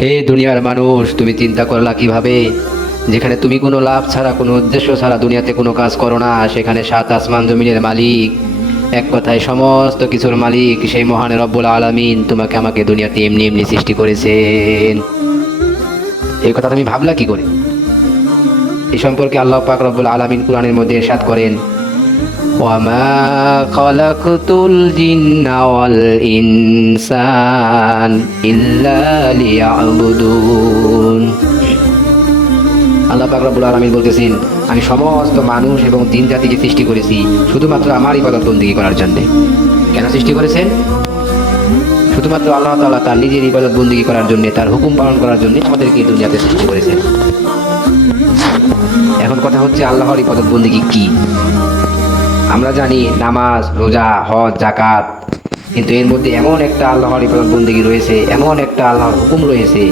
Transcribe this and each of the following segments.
হে দুনিয়ার মানুষ, তুমি চিন্তা করলা কিভাবে? যেখানে তুমি কোনো লাভ ছাড়া, কোনো উদ্দেশ্য ছাড়া দুনিয়াতে কোনো কাজ করো না, সেখানে সাত আসমান জমিনের মালিক, এক কথায় সমস্ত কিছুর মালিক, সেই মহান রব্বুল আলামিন তোমাকে আমাকে দুনিয়াতে এমনি এমনি সৃষ্টি করেছেন। এই কথা তুমি ভাবলা কি করে? এই সম্পর্কে আল্লাহ পাক রব্বুল আলামিন কুরআনের মধ্যে ইরশাদ করেন, ওয়ামা খালাকতুল জিন্না ওয়াল ইনসান ইল্লা লিয়াবুদুন। আল্লাহ পাক রব্বুল আলামিন বলতেছেন, আমি সমস্ত মানুষ এবং জিন জাতিকে সৃষ্টি করেছি শুধুমাত্র আমার ইবাদত বন্দেগী করার জন্য। কেন সৃষ্টি করেছেন? শুধুমাত্র আল্লাহ তাআলা তার নিজের ইবাদত বন্দেগী করার জন্য, তার হুকুম পালন করার জন্য আমাদেরকে এই দুনিয়াতে সৃষ্টি করেছেন। এখন কথা হচ্ছে, আল্লাহর ইবাদত বন্দেগী কি? আমরা জানি নামাজ, রোজা, হজ, যাকাত, কিন্তু এর মধ্যে এমন একটা আল্লাহর ইবাদত বন্দেগী রয়েছে, এমন একটা আল্লাহর হুকুম রয়েছে,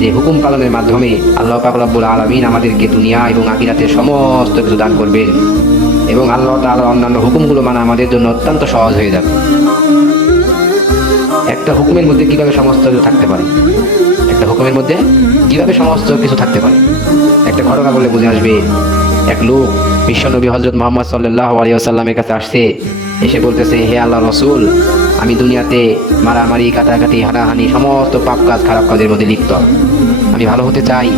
যে হুকুম পালনের মাধ্যমে আল্লাহ পাক রব্বুল আলামিন আমাদেরকে দুনিয়া এবং আখিরাতে সমস্ত কিছু দান করবেন, এবং আল্লাহ তাআলার অন্যান্য হুকুমগুলো মানা আমাদের জন্য অত্যন্ত সহজ হয়ে যাবে। একটা হুকুমের মধ্যে কিভাবে সমস্ত কিছু থাকতে পারে? একটা হুকুমের মধ্যে কিভাবে সমস্ত কিছু থাকতে পারে? একটা ঘটনা বলে বুঝে আসবে। এক লোক বিশ্বনবী হযরত মুহাম্মদ সাল্লাল্লাহু আলাইহি ওয়াসাল্লামের কাছে আসছে, এসে বলতেছে, হে আল্লাহর রাসূল, আমি দুনিয়াতে মারামারি, কাটাকাটি, হানাহানি, সমস্ত পাপ কাজ, খারাপ কাজের মধ্যে লিপ্ত। আমি ভালো হতে চাই,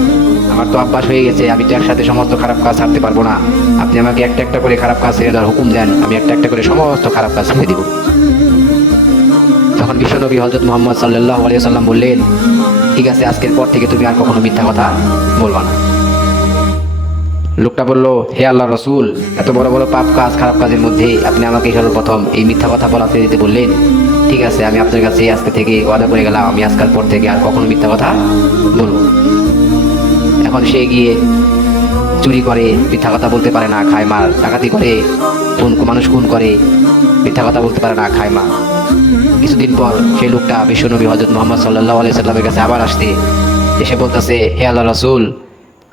আমার তো অভ্যাস হয়ে গেছে, আমি তো একসাথে সমস্ত খারাপ কাজ ছাড়তে পারবো না। আপনি আমাকে একটা একটা করে খারাপ কাজ ছেড়ে দেওয়ার হুকুম দেন, আমি একটা একটা করে সমস্ত খারাপ কাজ ছেড়ে দিব। তখন বিশ্বনবী হযরত মুহাম্মদ সাল্লাল্লাহু আলাইহি ওয়াসাল্লাম বললেন, ঠিক আছে, আজকের পর থেকে তুমি আর কখনো মিথ্যা কথা বলবা না। লোকটা বলল, হে আল্লাহর রাসূল, এত বড় বড় পাপ কাজ, খারাপ কাজের মধ্যে আপনি আমাকে সর্বপ্রথম এই মিথ্যা কথা বলা ছেড়ে দিতে বললেন। ঠিক আছে, আমি আপনার কাছে আজকে থেকে ওয়াদা করে গেলাম, আমি আজকের পর থেকে আর কখনো মিথ্যা কথা বলবো। এখন সে গিয়ে চুরি করে, মিথ্যা কথা বলতে পারে না, খায় মার। ডাকাতি করে, মানুষ খুন করে, মিথ্যা কথা বলতে পারে না, খায় মা। কিছুদিন পর সেই লোকটা বিশ্বনবী হযরত মুহাম্মদ সাল্লাল্লাহু আলাইহি সাল্লামের কাছে আবার আসতে, এসে বলতেছে, হে আল্লাহর রাসূল,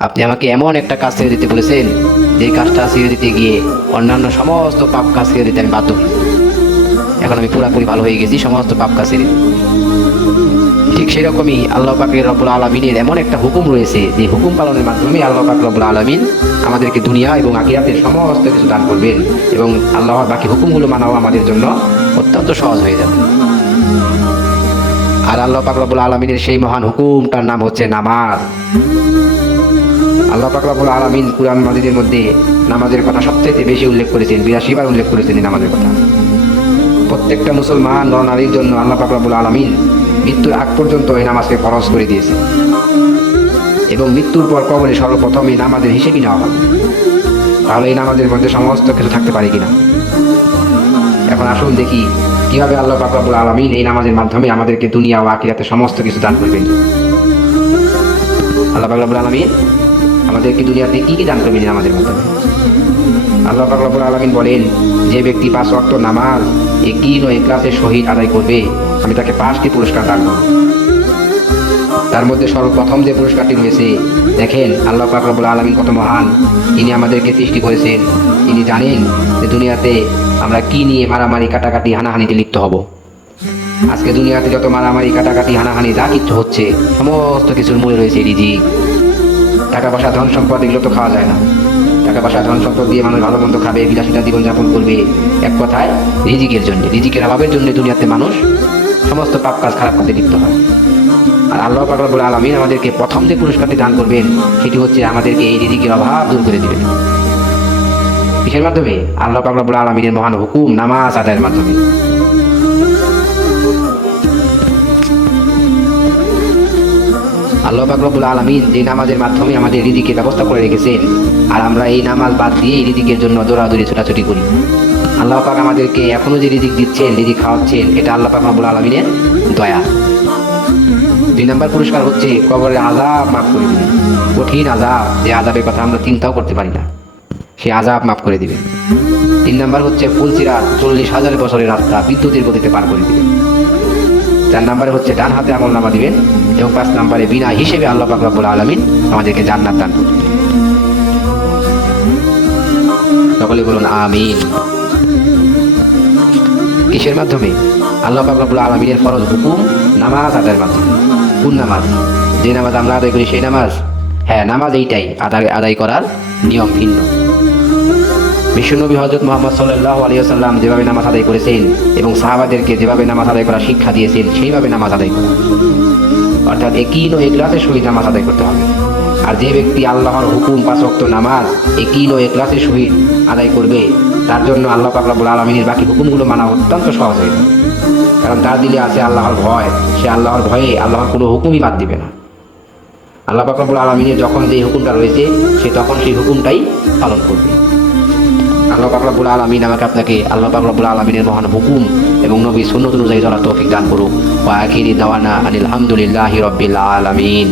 আপনি আমাকে এমন একটা কাজ ছেড়ে দিতে বলেছেন, যে কাজটা ছেড়ে দিতে গিয়ে অন্যান্য সমস্ত পাপ কাজ ছেড়ে দিতে আমি বাধ্য। এখন আমি পুরোপুরি ভালো হয়ে গেছি, সমস্ত পাপ কাজ ছেড়ে। ঠিক সেরকমই আল্লাহ পাক রব্বুল আলামিনের এমন একটা হুকুম রয়েছে, যে হুকুম পালনের মাধ্যমে আল্লাহ পাক রব্বুল আলামিন আমাদেরকে দুনিয়া এবং আখিরাতের সমস্ত কিছু দান করবেন, এবং আল্লাহর বাকি হুকুমগুলো মানাও আমাদের জন্য অত্যন্ত সহজ হয়ে যাবে। আর আল্লাহ পাক রব্বুল আলামিনের সেই মহান হুকুমটার নাম হচ্ছে নামাজ। আল্লাহ পাক রব্বুল আলামিন কুরআন মাজিদের মধ্যে নামাজের কথা সবচেয়ে বেশি উল্লেখ করেছেন, ৮২ বার উল্লেখ করেছেন এই নামাজের কথা। প্রত্যেকটা মুসলমান নর-নারীর জন্য আল্লাহ পাক রব্বুল আলামিন মৃত্যুর আগ পর্যন্ত এই নামাজকে ফরজ করে দিয়েছে, এবং মৃত্যুর পর কবরে সর্বপ্রথম এই নামাজের হিসেবই নেওয়া হবে। তাহলে এই নামাজের মধ্যে সমস্ত কিছু থাকতে পারে কিনা? এখন আসুন দেখি, কিভাবে আল্লাহ পাক রব্বুল আলামিন এই নামাজের মাধ্যমে আমাদেরকে দুনিয়া ও আখিরাতে সমস্ত কিছু দান করবেন। আল্লাহ পাক রব্বুল আলামিন আমাদেরকে দুনিয়াতে কি কি দান করবেন নামাজের মাধ্যমে? আল্লাহ পাক রব্বুল আলামিন বলেন, যে ব্যক্তি ৫ ওয়াক্ত নামাজ ইয়াকিন ও ইখলাসের সহিত আদায় করবে, আমি তাকে ৫টি পুরস্কার দান করব। তার মধ্যে সর্বপ্রথম যে পুরস্কারটি রয়েছে, দেখেন আল্লাহ পাক রব্বুল আলামিন কত মহান। তিনি আমাদেরকে সৃষ্টি করেছেন, তিনি জানেন যে দুনিয়াতে আমরা কি নিয়ে মারামারি, কাটাকাটি, হানাহানিতে লিপ্ত হব। আজকে দুনিয়াতে যত মারামারি, কাটাকাটি, হানাহানি যা কিছু হচ্ছে, সমস্ত কিছুর মূলে রয়েছে রিজিক। টাকা পয়সা, ধন সম্পদ, এগুলো তো খাওয়া যায় না। টাকা পয়সা, ধন সম্পদ দিয়ে মানুষ ভালো মন্দ খাবে, বিলাসিতা জীবনযাপন করবে, এক কথায় রিজিকের জন্য। রিজিকের অভাবের জন্য দুনিয়াতে মানুষ সমস্ত পাপ কাজ, খারাপ কাজে লিপ্ত হয়। আর আল্লাহ পাক রব্বুল আলামিন আমাদেরকে প্রথম যে পুরস্কারটি দান করবেন, সেটি হচ্ছে আমাদেরকে এই রিজিকের অভাব দূর করে দিবেন। কিসের মাধ্যমে? আল্লাহ পাক রব্বুল আলামিনের মহান হুকুম নামাজ আদায়ের মাধ্যমে। আল্লাহ পাক রব্বুল আলামিন যে নামাজের মাধ্যমে আমাদের রিজিকের ব্যবস্থা করে রেখেছেন, আর আমরা এই নামাজ বাদ দিয়ে এই রিজিকের জন্য দৌড়াদৌড়ি, ছোটাছুটি করি। আল্লাহ পাক আমাদেরকে এখনো যে রিজিক দিচ্ছেন, রিজিক খাওয়াচ্ছেন, এটা আল্লাহ পাক রব্বুল আলামিনের দয়া। ২ নম্বর পুরস্কার হচ্ছে কবরের আযাব মাফ করে দিবেন। কঠিন আযাব, যে আযাবের কথা আমরা চিন্তাও করতে পারি না, সেই আযাব মাফ করে দিবেন। ৩ নম্বর হচ্ছে ফুলসিরাত, ৪০,০০০ বছরের রাস্তা বিদ্যুতের গতিতে পার করে দিবেন। ৪ নম্বরে হচ্ছে ডান হাতে আমলনামা দিবেন, এবং ৫ নম্বরে বিনা হিসেবে আল্লাহ পাক রব্বুল আলামিন আমাদেরকে জান্নাত দান করবেন। সকলে বলুন আমিন। কিসের মাধ্যমে? আল্লাহ পাক রব্বুল আলামিনের ফরজ হুকুম নামাজ আদায়ের মাধ্যমে। কোন নামাজ? যে নামাজ আমরা আদায় করি সেই নামাজ? হ্যাঁ, নামাজ এইটাই, আদায় করার নিয়ম ভিন্ন। বিশ্বনবী হযরত মুহাম্মদ সাল্লাল্লাহু আলাইহি ওয়াসাল্লাম যেভাবে নামাজ আদায় করেছেন এবং সাহাবাদেরকে যেভাবে নামাজ আদায় করার শিক্ষা দিয়েছেন সেইভাবে নামাজ আদায় করা, অর্থাৎ একীন ও ইখলাসের সহিত নামাজ আদায় করতে হবে। আর যে ব্যক্তি আল্লাহর হুকুম 5 ওয়াক্ত নামাজ একীন ও ইখলাসের সহিত আদায় করবে, তার জন্য আল্লাহ পাক রব্বুল আলামিনের বাকি হুকুমগুলো মানা অত্যন্ত সহজ হয়ে যাবে। কারণ তার দিলে আছে আল্লাহর ভয়, সে আল্লাহর ভয়ে আল্লাহর কোনো হুকুমই বাদ দিবে না। আল্লাহ পাক রব্বুল আলামিনের যখন যে হুকুমটা রয়েছে সে তখন সেই হুকুমটাই পালন করবে। আল্লাহ পাক রব্বুল আলামিন আমাকে আপনাকে আল্লাহ পাক রব্বুল আলামিনের মহান হুকুম এবং নবী সুন্নাত অনুযায়ী চলার তৌফিক দান করুক। ওয়া আখিরি দাওয়ানা আনিল হামদুলিল্লাহি রাব্বিল আলামিন।